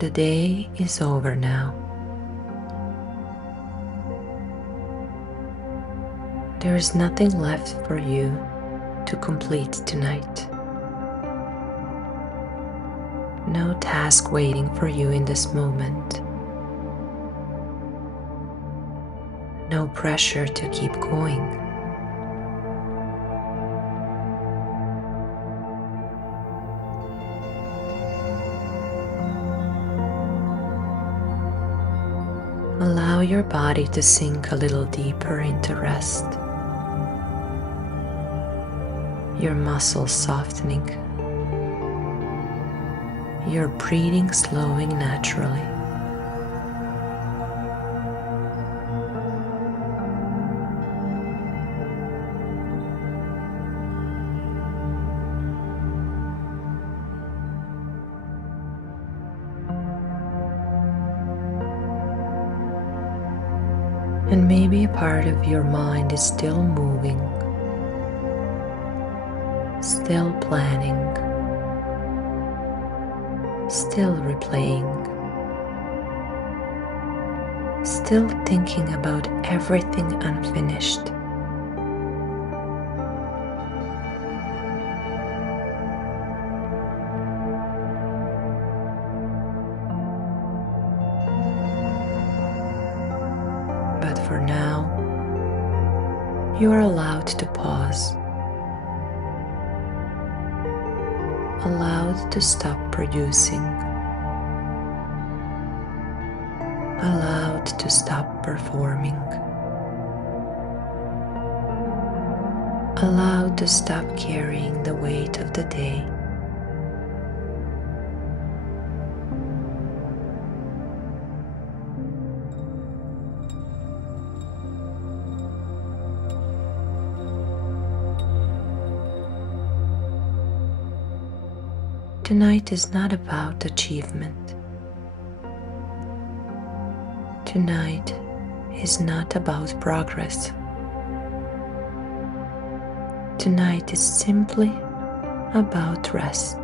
The day is over now. There is nothing left for you to complete tonight. No task waiting for you in this moment. No pressure to keep going. Allow your body to sink a little deeper into rest. Your muscles softening. Your breathing slowing naturally. And maybe a part of your mind is still moving, still planning, still replaying, still thinking about everything unfinished. But for now, you are allowed to pause, allowed to stop producing, allowed to stop performing, allowed to stop carrying the weight of the day. Tonight is not about achievement. Tonight is not about progress. Tonight is simply about rest.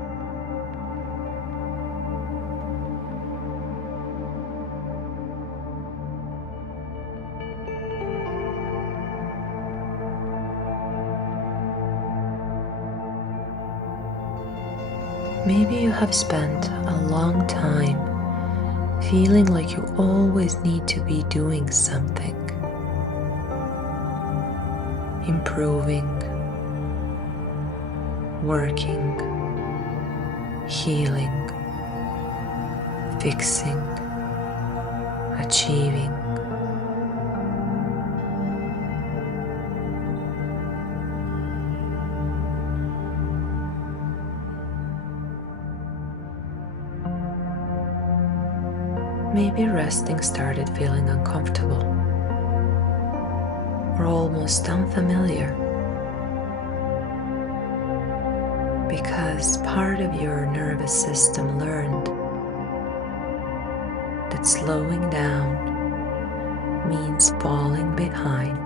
Maybe you have spent a long time feeling like you always need to be doing something, improving, working, healing, fixing, achieving. Maybe resting started feeling uncomfortable or almost unfamiliar because part of your nervous system learned that slowing down means falling behind.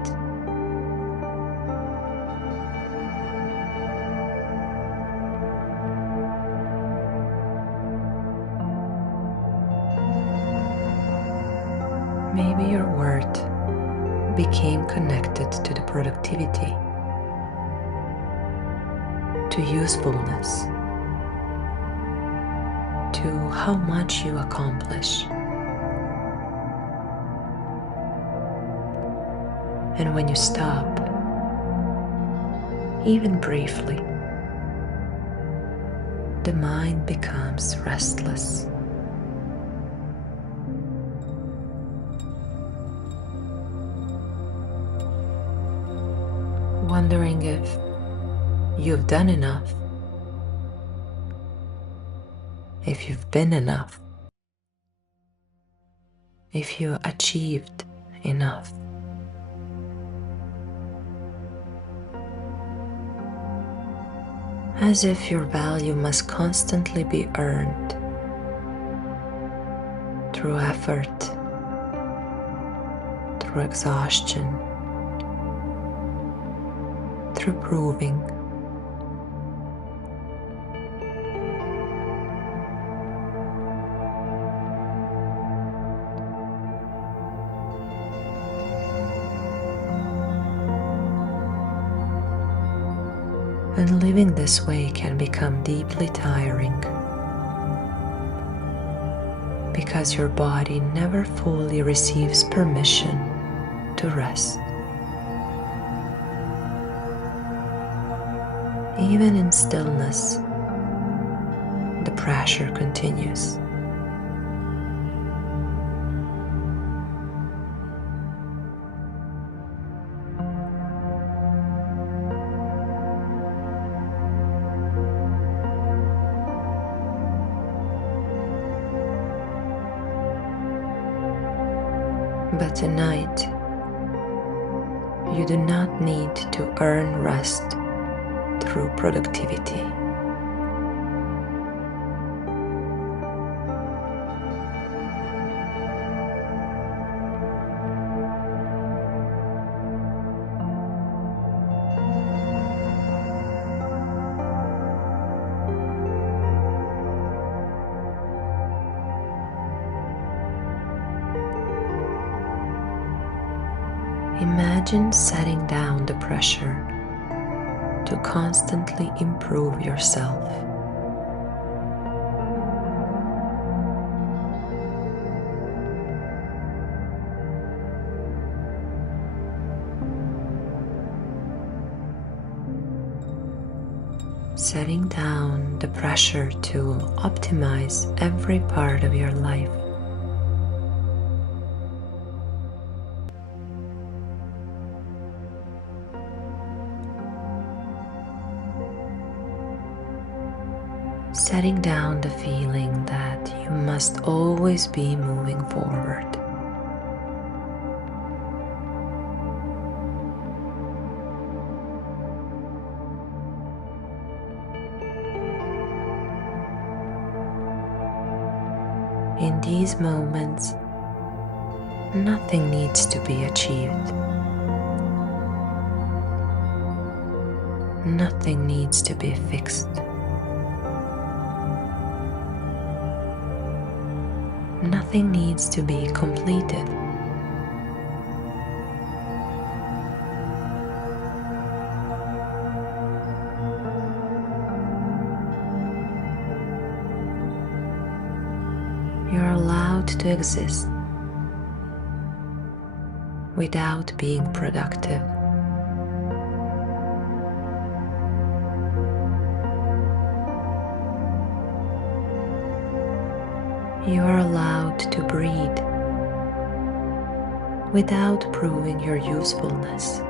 Maybe your worth became connected to the productivity, to usefulness, to how much you accomplish. And when you stop, even briefly, the mind becomes restless. Wondering if you've done enough, if you've been enough, if you achieved enough. As if your value must constantly be earned through effort, through exhaustion, through proving. And living this way can become deeply tiring because your body never fully receives permission to rest. Even in stillness, the pressure continues. But tonight, you do not need to earn rest through productivity. Imagine setting down the pressure to constantly improve yourself. Setting down the pressure to optimize every part of your life. Setting down the feeling that you must always be moving forward. In these moments, nothing needs to be achieved. Nothing needs to be fixed. Nothing needs to be completed. You're allowed to exist without being productive. You are allowed to breathe without proving your usefulness.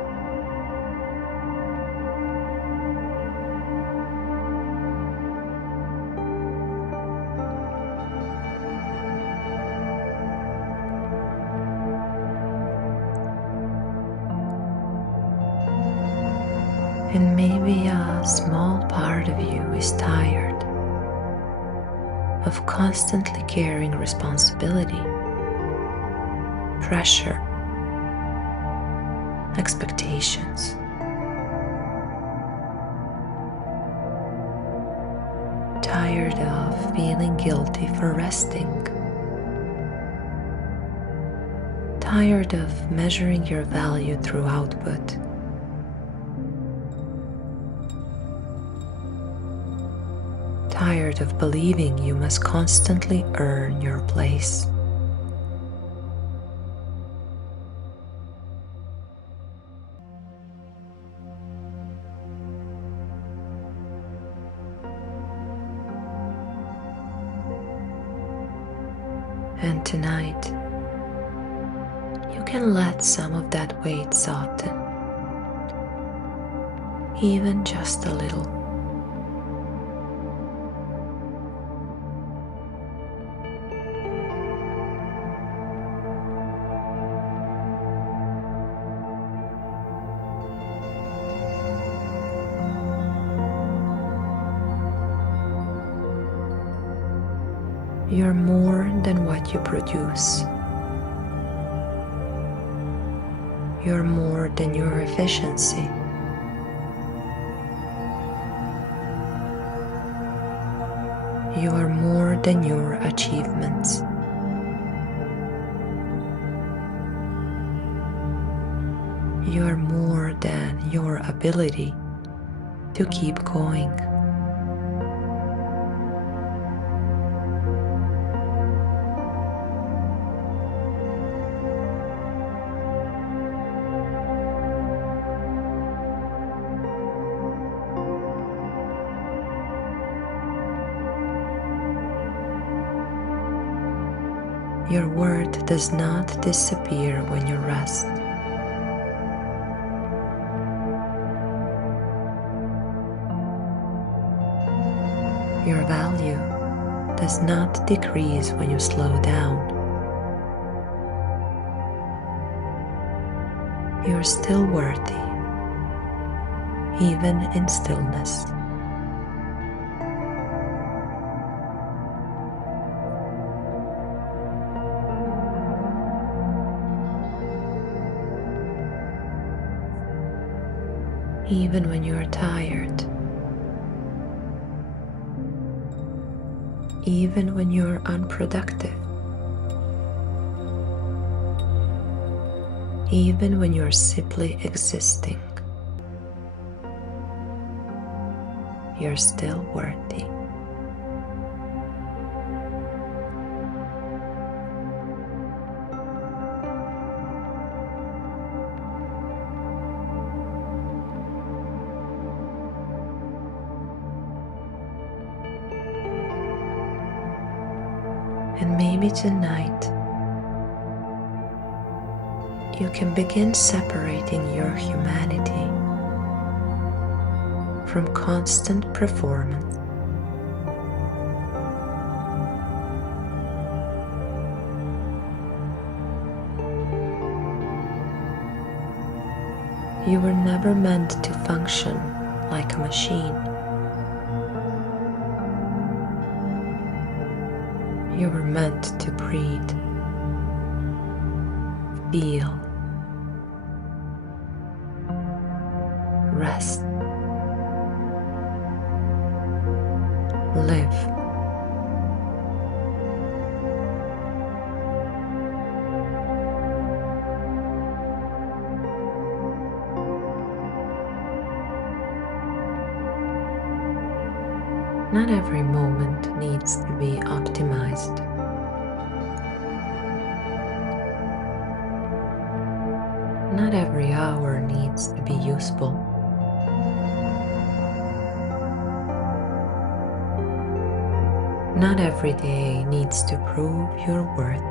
And maybe a small part of you is tired of constantly carrying responsibility, pressure, expectations. Tired of feeling guilty for resting. Tired of measuring your value through output. Tired of believing you must constantly earn your place. And tonight, you can let some of that weight soften, even just a little. You're more than what you produce. You're more than your efficiency. You are more than your achievements. You are more than your ability to keep going. Your worth does not disappear when you rest. Your value does not decrease when you slow down. You are still worthy, even in stillness. Even when you are tired, even when you are unproductive, even when you are simply existing, you're still worthy. And maybe tonight you can begin separating your humanity from constant performance. You were never meant to function like a machine. You were meant to breathe, feel, rest, live. Not every moment needs to be optimized. Not every hour needs to be useful. Not every day needs to prove your worth.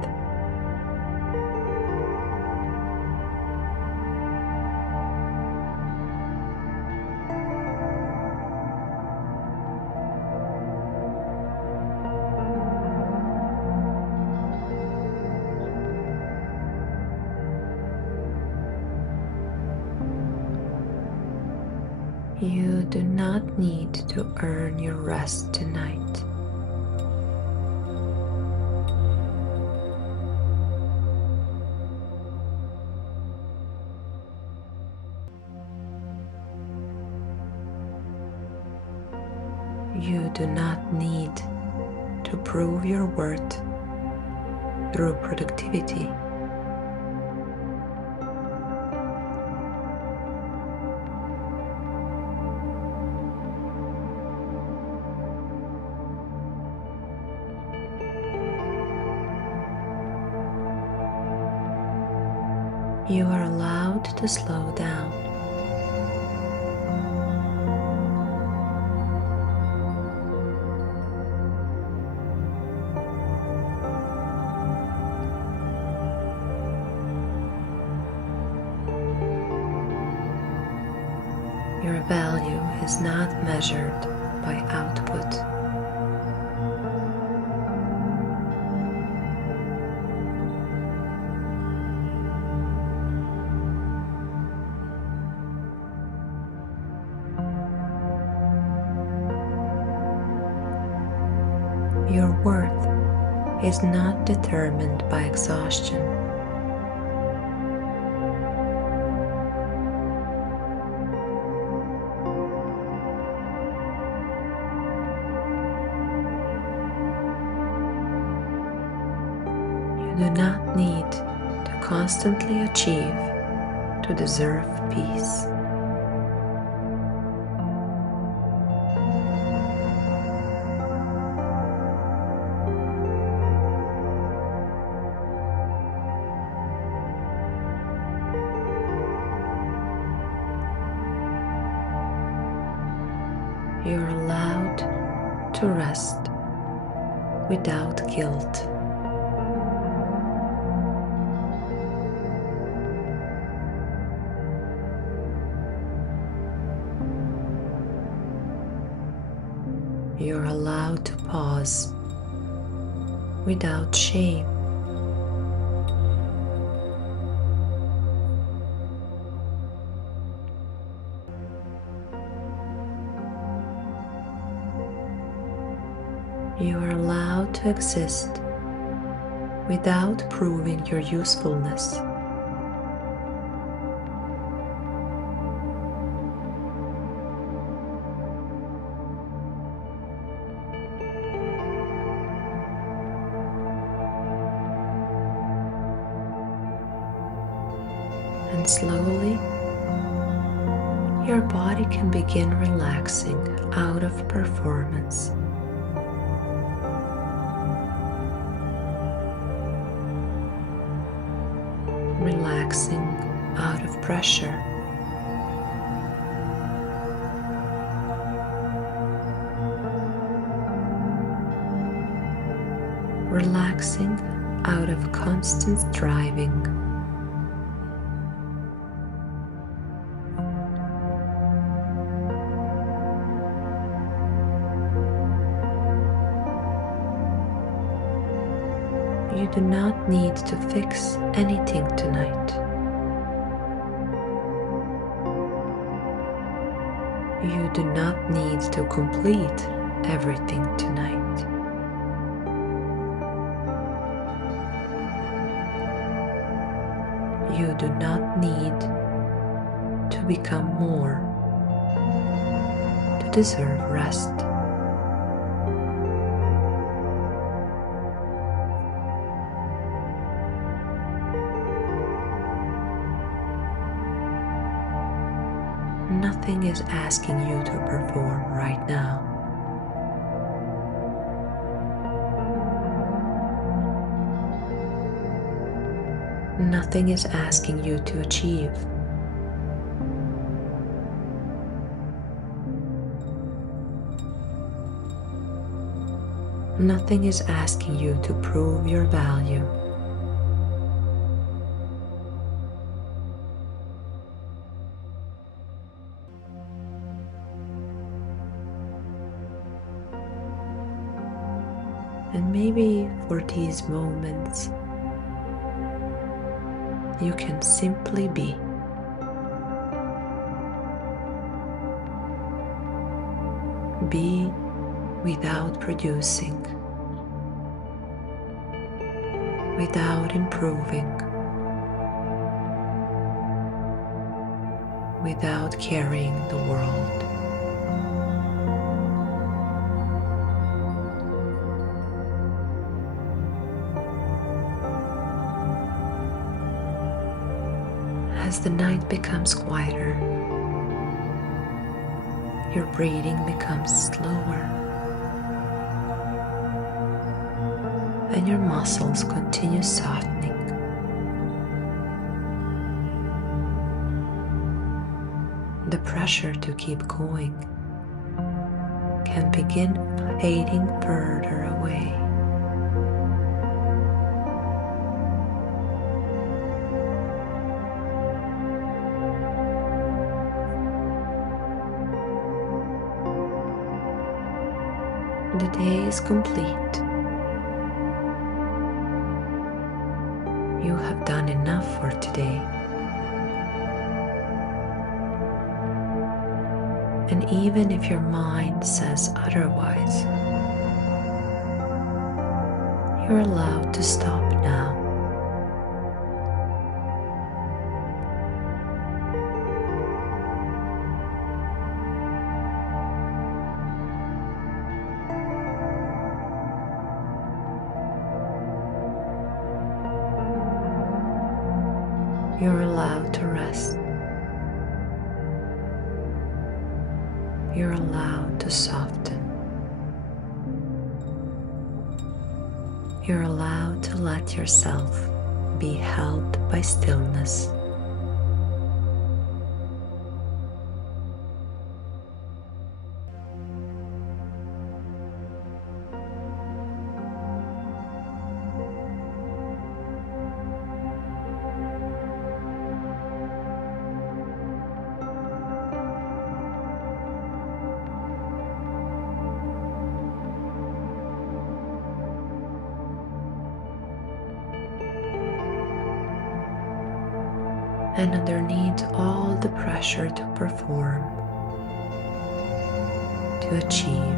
You do not need to earn your rest tonight. You do not need to prove your worth through productivity. You are allowed to slow down. Your value is not measured by output. Your worth is not determined by exhaustion. You do not need to constantly achieve to deserve peace. You're allowed to rest without guilt. You're allowed to pause without shame. You are allowed to exist without proving your usefulness. And slowly, your body can begin relaxing out of performance. Relaxing out of pressure. Relaxing out of constant striving. You do not need to fix anything tonight. You do not need to complete everything tonight. You do not need to become more to deserve rest. Nothing is asking you to perform right now. Nothing is asking you to achieve. Nothing is asking you to prove your value. And maybe for these moments, you can simply be. Be without producing, without improving, without carrying the world. As the night becomes quieter, your breathing becomes slower, and your muscles continue softening. The pressure to keep going can begin fading further away. The day is complete. You have done enough for today. And even if your mind says otherwise, you're allowed to stop now. You're allowed to rest. You're allowed to soften. You're allowed to let yourself be held by stillness. and underneath all the pressure to perform, to achieve,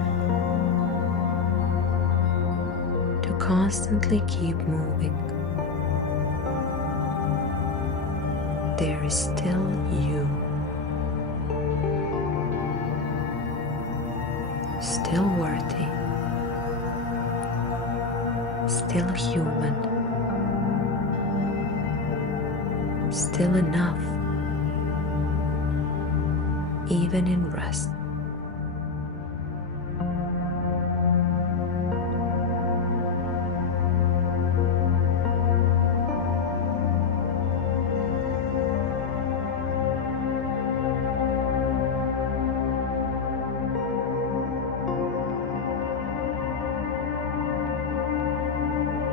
to constantly keep moving, there is still you, still worthy, still human, still enough, even in rest.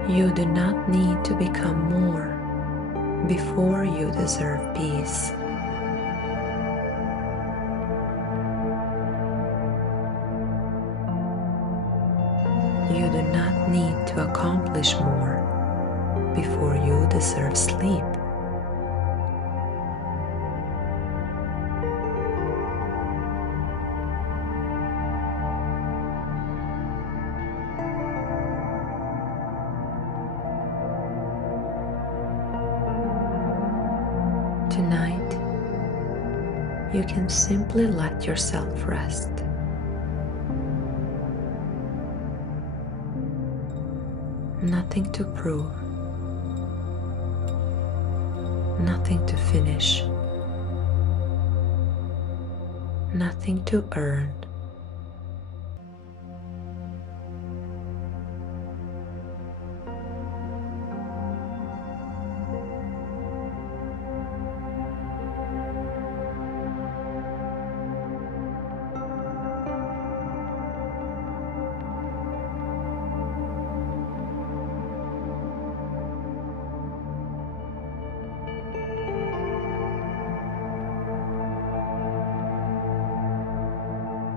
You do not need to become more before you deserve peace. You do not need to accomplish more before you deserve sleep. Tonight, you can simply let yourself rest. Nothing to prove, nothing to finish, nothing to earn.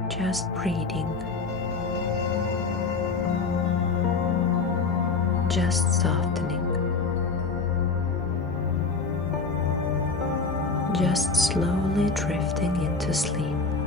Just breathing, just softening, just slowly drifting into sleep.